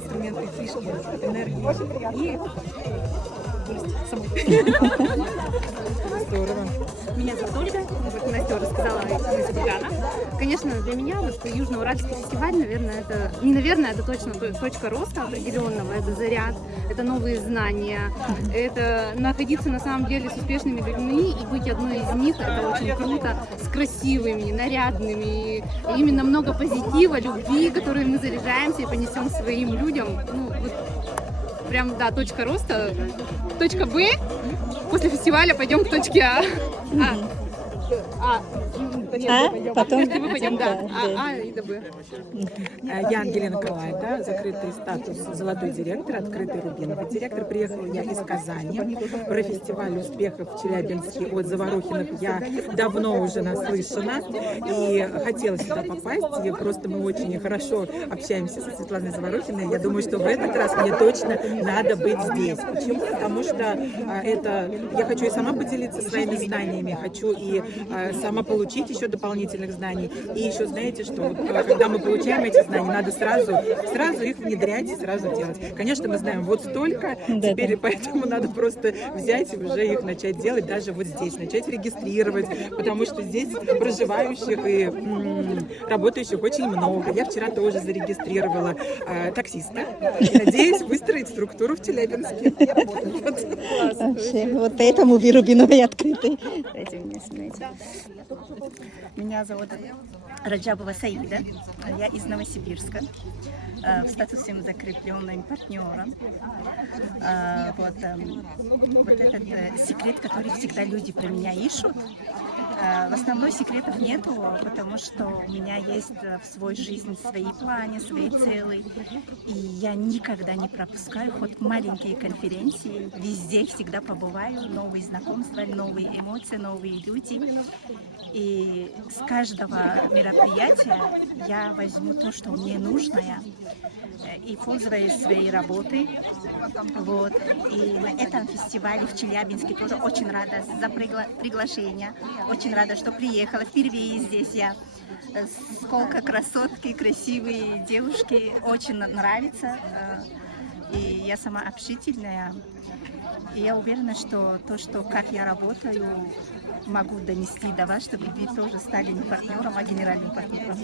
инструменты фишки, энергии и самой. Здорово. Меня зовут Ольга, как Настя уже сказала, из Кургана. Конечно, для меня вот Южноуральский фестиваль, наверное, это не наверное, это точно точка роста определенного, это заряд, это новые знания, это находиться на самом деле с успешными людьми и быть одной из них, это очень круто, с красивыми, нарядными, и именно много позитива, любви, которые мы заряжаемся и понесем своим людям. Ну, вот прям, да, точка роста, точка Б. После фестиваля пойдем к точке А. Потом Если мы пойдем, да. А и до Б. Я Ангелина Калайда, закрытый статус золотой директор, открытый рубиновый директор. Приехала я из Казани. Про фестиваль успехов в Челябинске от Заворохиных я давно уже наслышана и хотела сюда попасть. И просто мы очень хорошо общаемся со Светланой Заворохиной. Я думаю, что в этот раз мне точно надо быть здесь. Почему? Потому что это я хочу и сама поделиться своими знаниями, хочу и сама получить еще дополнительных знаний. И еще знаете, что вот, когда мы получаем эти знания, надо сразу их внедрять и сразу делать. Конечно, мы знаем вот столько, теперь поэтому надо просто взять и уже их начать делать, даже вот здесь, начать регистрировать, потому что здесь проживающих и работающих очень много. Я вчера тоже зарегистрировала таксиста и надеюсь выстроить структуру в Челябинске. Вот поэтому вы рубиновый открытый. Дайте меня снимайте. Меня зовут Раджабова Саида. Я из Новосибирска. В статусе закрепленным партнером. Вот этот секрет, который всегда люди про меня ищут. В основном секретов нету, потому что у меня есть в своей жизни свои планы, свои цели. И я никогда не пропускаю хоть маленькие конференции. Везде всегда побываю, новые знакомства, новые эмоции, новые люди. И с каждого мероприятия я возьму то, что мне нужно, и пользуюсь своей работой. Вот. И на этом фестивале в Челябинске тоже очень рада за приглашение. Очень рада, что приехала. Впервые здесь я. Сколько красотки, красивые девушки. Очень нравится. И я сама общительная. И я уверена, что то, что как я работаю, могу донести до вас, чтобы вы тоже стали не партнером, а генеральным партнером.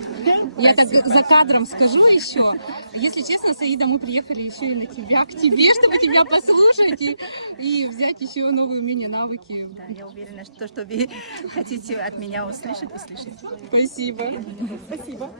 Я так за кадром скажу еще. Если честно, Саида, мы приехали еще и на тебя, к тебе, чтобы тебя послушать и взять еще новые умения, навыки. Да, я уверена, что то, что вы хотите от меня услышать. Спасибо. Спасибо.